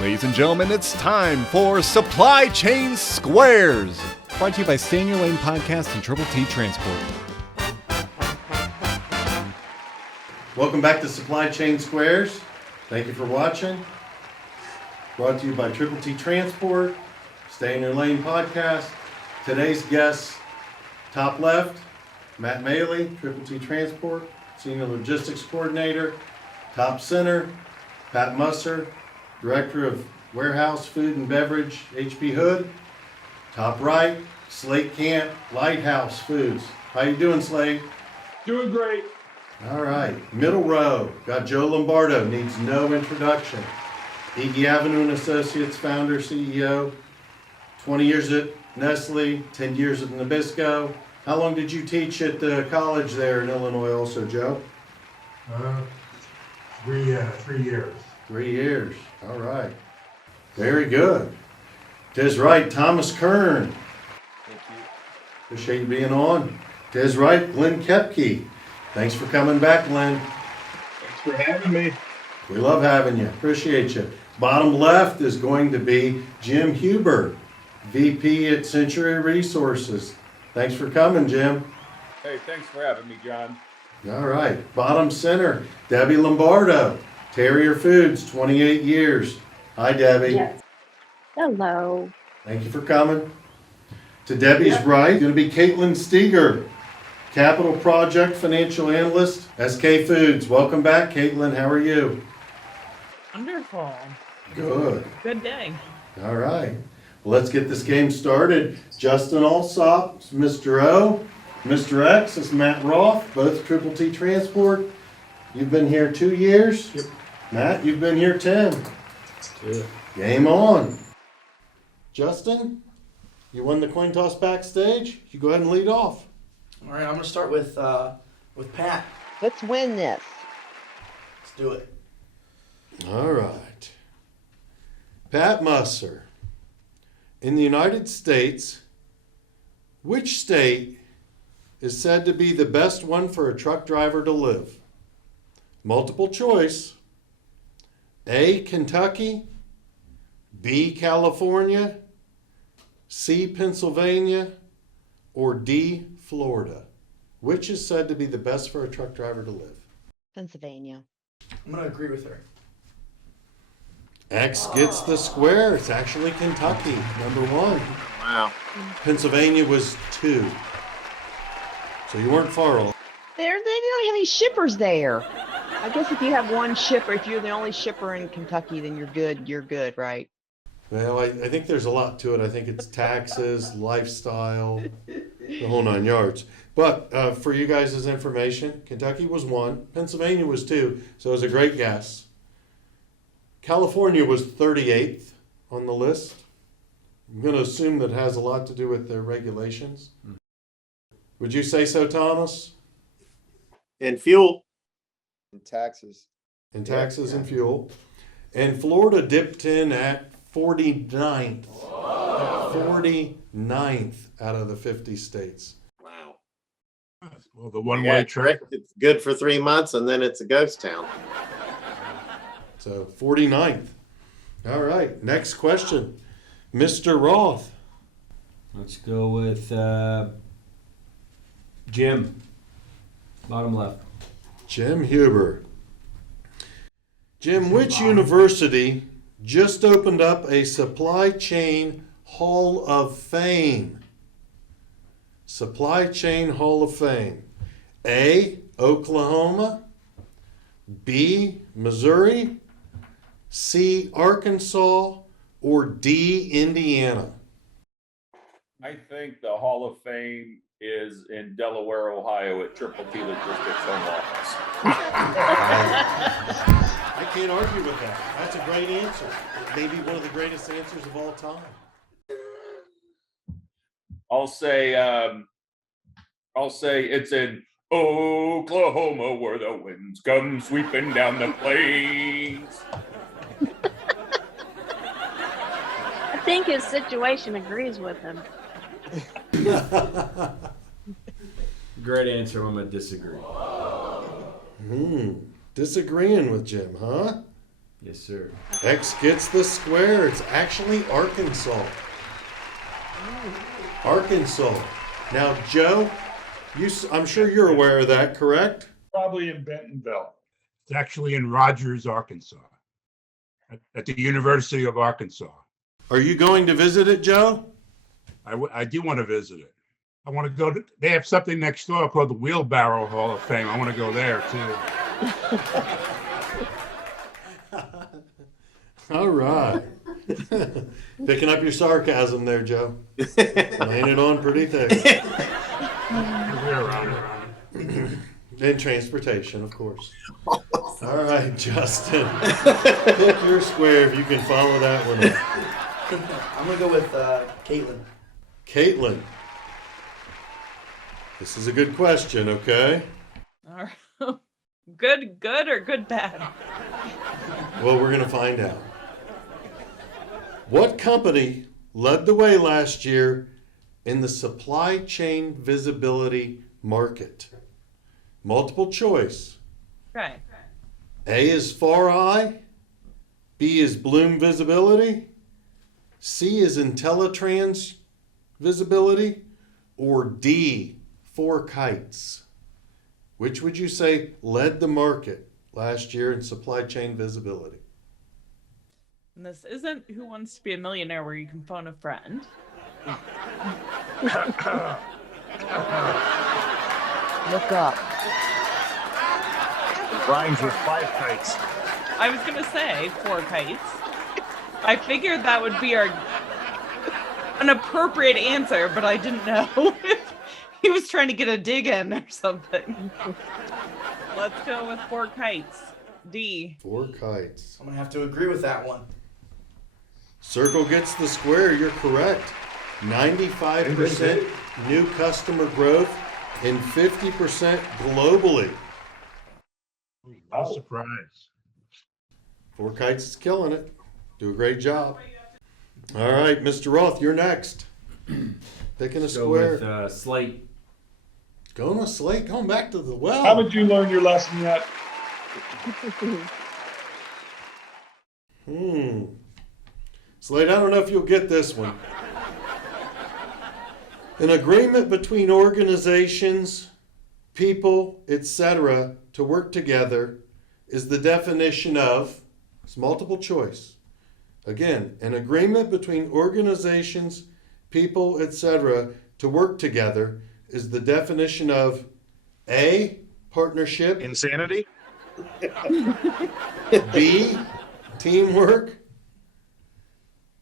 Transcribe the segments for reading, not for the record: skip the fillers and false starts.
Ladies and gentlemen, it's time for Supply Chain Squares. Brought to you by Stay in Your Lane Podcast and Triple T Transport. Welcome back to Supply Chain Squares. Thank you for watching. Brought to you by Triple T Transport, Stay in Your Lane Podcast. Today's guests, top left, Matt Maley, Triple T Transport, Senior Logistics Coordinator. Top center, Pat Musser, Director of Warehouse, Food and Beverage, HP Hood. Top right, Slate Camp, Lighthouse Foods. How you doing, Slate? Doing great. All right. Middle row, got Joe Lombardo, needs no introduction. Iggy Avenue and Associates founder, CEO. 20 years at Nestle, 10 years at Nabisco. How long did you teach at the college there in Illinois also, Joe? 3 years. 3 years. All right. Very good. To his right, Thomas Kern. Thank you. Appreciate you being on. To his right, Glenn Kepke. Thanks for coming back, Glenn. Thanks for having me. We love having you. Appreciate you. Bottom left is going to be Jim Huber, VP at Century Resources. Thanks for coming, Jim. Hey, thanks for having me, John. All right. Bottom center, Debbie Lombardo, Terrier Foods, 28 years. Hi, Debbie. Yes. Hello. Thank you for coming. To Debbie's right, going to be Caitlin Steger, Capital Project Financial Analyst, SK Foods. Welcome back, Caitlin. How are you? Wonderful. Good. Good day. All right. Well, let's get this game started. Justin Alsop is Mr. O. Mr. X is Matt Roth, both Triple T Transport. You've been here 2 years? Yep. Matt, you've been here 10. Game on. Justin, you won the coin toss backstage. You go ahead and lead off. All right, I'm going to start with Pat. Let's win this. Let's do it. All right. Pat Musser. In the United States, which state is said to be the best one for a truck driver to live? Multiple choice. A, Kentucky. B, California. C, Pennsylvania. Or D, Florida. Which is said to be the best for a truck driver to live? Pennsylvania. I'm going to agree with her. X gets the square. It's actually Kentucky, number 1. Wow. Pennsylvania was 2. So you weren't far off. They don't have any shippers there. I guess if you have one shipper, if you're the only shipper in Kentucky, then you're good. You're good, right? Well, I think there's a lot to it. I think it's taxes, lifestyle, the whole 9 yards. But for you guys' information, Kentucky was 1, Pennsylvania was 2, so it was a great guess. California was 38th on the list. I'm going to assume that has a lot to do with their regulations. Would you say so, Thomas? And fuel. And taxes. And taxes and fuel. And Florida dipped in at 49th. 49th out of the 50 states. Wow. Well, the one-way trip. It's good for 3 months and then it's a ghost town. So 49th. All right. Next question. Mr. Roth. Let's go with Jim. Bottom left. Jim Huber. Jim, which university just opened up a supply chain Hall of Fame? Supply chain Hall of Fame. A, Oklahoma. B, Missouri. C, Arkansas. Or D, Indiana. I think the Hall of Fame is in Delaware, Ohio at Triple T Logistics home office. I can't argue with that. That's a great answer. Maybe one of the greatest answers of all time. I'll say it's in Oklahoma where the winds come sweeping down the plains. I think his situation agrees with him. Great answer. I'm going to disagree. Disagreeing with Jim, huh? Yes, sir. X gets the square. It's actually Arkansas. Arkansas. Now, Joe, I'm sure you're aware of that, correct? Probably in Bentonville. It's actually in Rogers, Arkansas, at the University of Arkansas. Are you going to visit it, Joe? I do want to visit it. I want to go to, they have something next door called the Wheelbarrow Hall of Fame. I want to go there too. All right. Picking up your sarcasm there, Joe. Laying it on pretty thick. We're around it. And transportation, of course. All right, Justin. Pick your square if you can follow that one up. I'm gonna go with Caitlin. Caitlin. This is a good question, okay? All right. Good or good bad? Well, we're going to find out. What company led the way last year in the supply chain visibility market? Multiple choice. Okay. A is Far Eye. B is Bloom Visibility. C is IntelliTrans Visibility. Or D, Four Kites. Which would you say led the market last year in supply chain visibility? And this isn't Who Wants to Be a Millionaire where you can phone a friend. Look up. Rhymes with 5 kites. I was going to say 4 kites. I figured that would be an appropriate answer, but I didn't know if he was trying to get a dig in or something. Let's go with 4 kites. D. 4 Kites. I'm gonna have to agree with that one. Circle gets the square. You're correct. 95% new customer growth and 50% globally. No surprise. 4 Kites is killing it. Do a great job. All right, Mr. Roth, you're next. Picking a Go square. with Slate. Going with Slate. Going back to the well. Haven't you learned your lesson yet? Slade, I don't know if you'll get this one. An agreement between organizations, people, etc., to work together is the definition of, it's multiple choice. Again, an agreement between organizations, people, etc., to work together is the definition of A, partnership. Insanity? B, teamwork.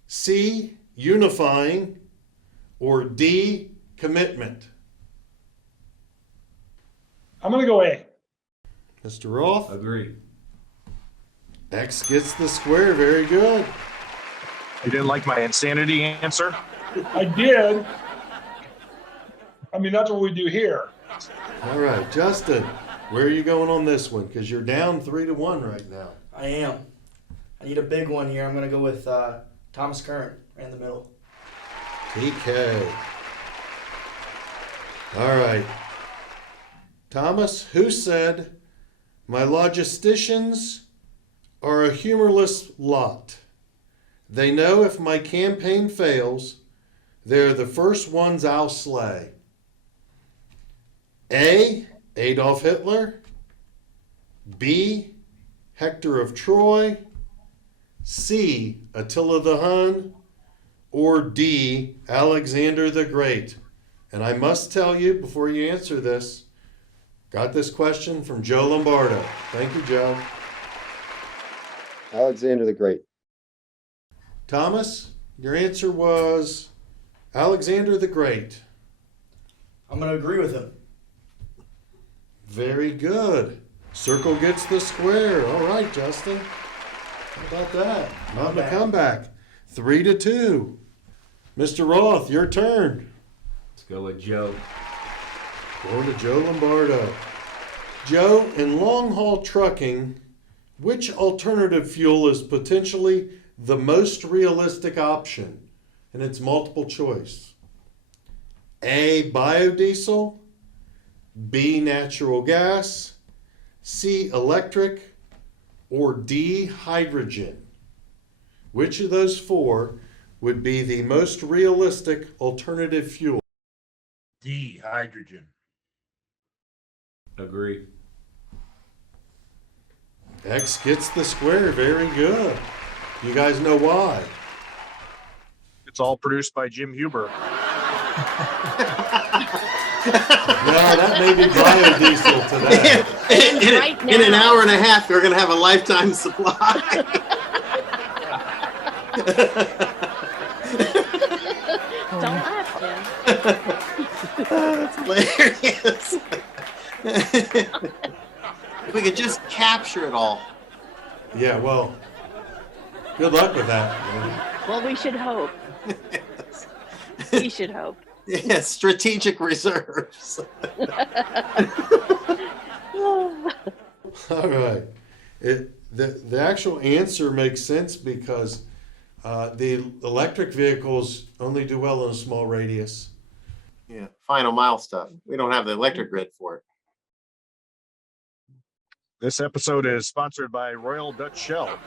C, unifying. Or D, commitment. I'm going to go A. Mr. Roth, Agree. X gets the square. Very good. You didn't like my insanity answer? I did. I mean, that's what we do here. All right, Justin, where are you going on this one? Because you're down 3-1 right now. I am. I need a big one here. I'm gonna go with Thomas Curran, right in the middle. TK. All right. Thomas, who said, "My logisticians are a humorless lot. They know if my campaign fails, they're the first ones I'll slay"? A, Adolf Hitler. B, Hector of Troy. C, Attila the Hun. Or D, Alexander the Great. And I must tell you before you answer this, got this question from Joe Lombardo. Thank you, Joe. Alexander the Great. Thomas, your answer was Alexander the Great. I'm gonna agree with him. Very good. Circle gets the square. All right, Justin. How about that? Not a comeback. 3-2. Mr. Roth, your turn. Let's go with Joe. Going to Joe Lombardo. Joe, in long haul trucking, which alternative fuel is potentially the most realistic option? And it's multiple choice. A, biodiesel. B, natural gas. C, electric. or D, hydrogen? Which of those four would be the most realistic alternative fuel? D, hydrogen. Agree. X gets the square. Very good. You guys know why? It's all produced by Jim Huber. No, that may be biodiesel today. In an hour and a half, we're going to have a lifetime supply. Don't laugh, Jim. That's hilarious. If we could just capture it all. Yeah, well, good luck with that. Well, we should hope. We should hope. Yeah, strategic reserves. All right. The actual answer makes sense because the electric vehicles only do well in a small radius. Yeah, final mile stuff. We don't have the electric grid for it. This episode is sponsored by Royal Dutch Shell.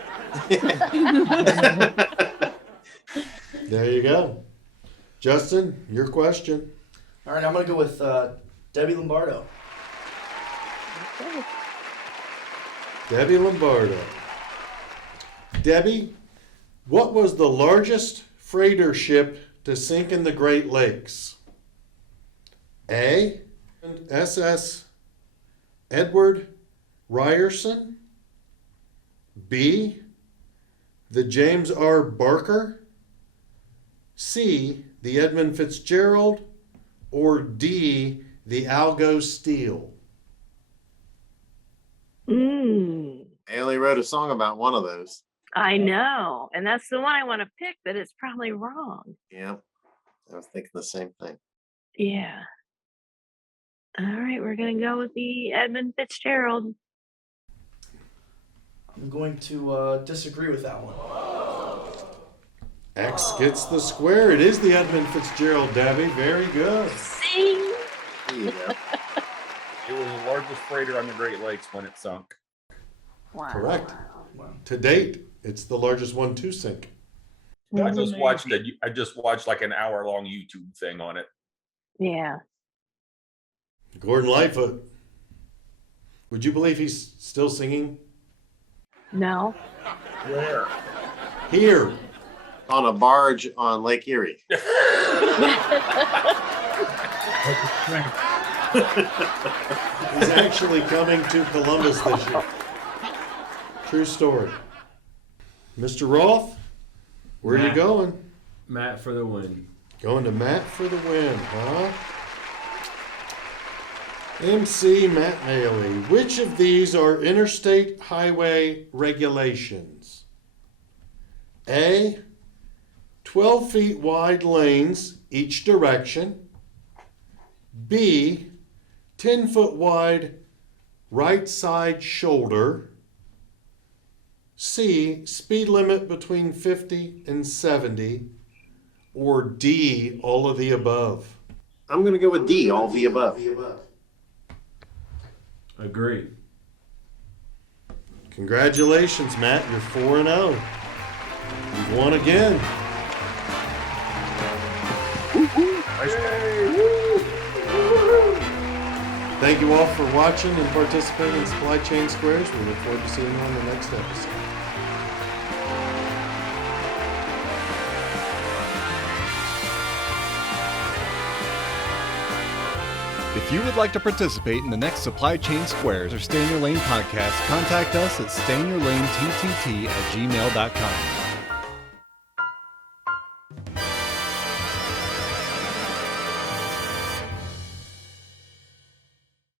There you go. Justin, your question. All right, I'm going to go with Debbie Lombardo. Okay. Debbie Lombardo. Debbie, what was the largest freighter ship to sink in the Great Lakes? A, SS Edward Ryerson. B, the James R. Barker. C, the Edmund Fitzgerald. Or D, the Algo Steel. I only wrote a song about one of those. I know. And that's the one I want to pick, but it's probably wrong. Yeah, I was thinking the same thing. Yeah. All right, we're going to go with the Edmund Fitzgerald. I'm going to disagree with that one. X gets the square. It is the Edmund Fitzgerald, Debbie. Very good. See? There you go. It was the largest freighter on the Great Lakes when it sunk. Wow. Correct. To date, it's the largest one to sink. I just watched like an hour-long YouTube thing on it. Yeah. Gordon Lightfoot. Would you believe he's still singing? No. Where? Here. On a barge on Lake Erie. He's actually coming to Columbus this year. True story. Mr. Roth, where are you going? Matt for the win. Going to Matt for the win, huh? MC Matt Haley. Which of these are interstate highway regulations? A, 12 feet wide lanes each direction. B, 10-foot wide right side shoulder. C, speed limit between 50 and 70. Or D, all of the above. I'm going to go with D, all the above. Agree. Congratulations, Matt. You're 4-0. You've won again. Thank you all for watching and participating in Supply Chain Squares. We look forward to seeing you on the next episode. If you would like to participate in the next Supply Chain Squares or Stay in Your Lane podcast, contact us at stayinyourlanettt@gmail.com.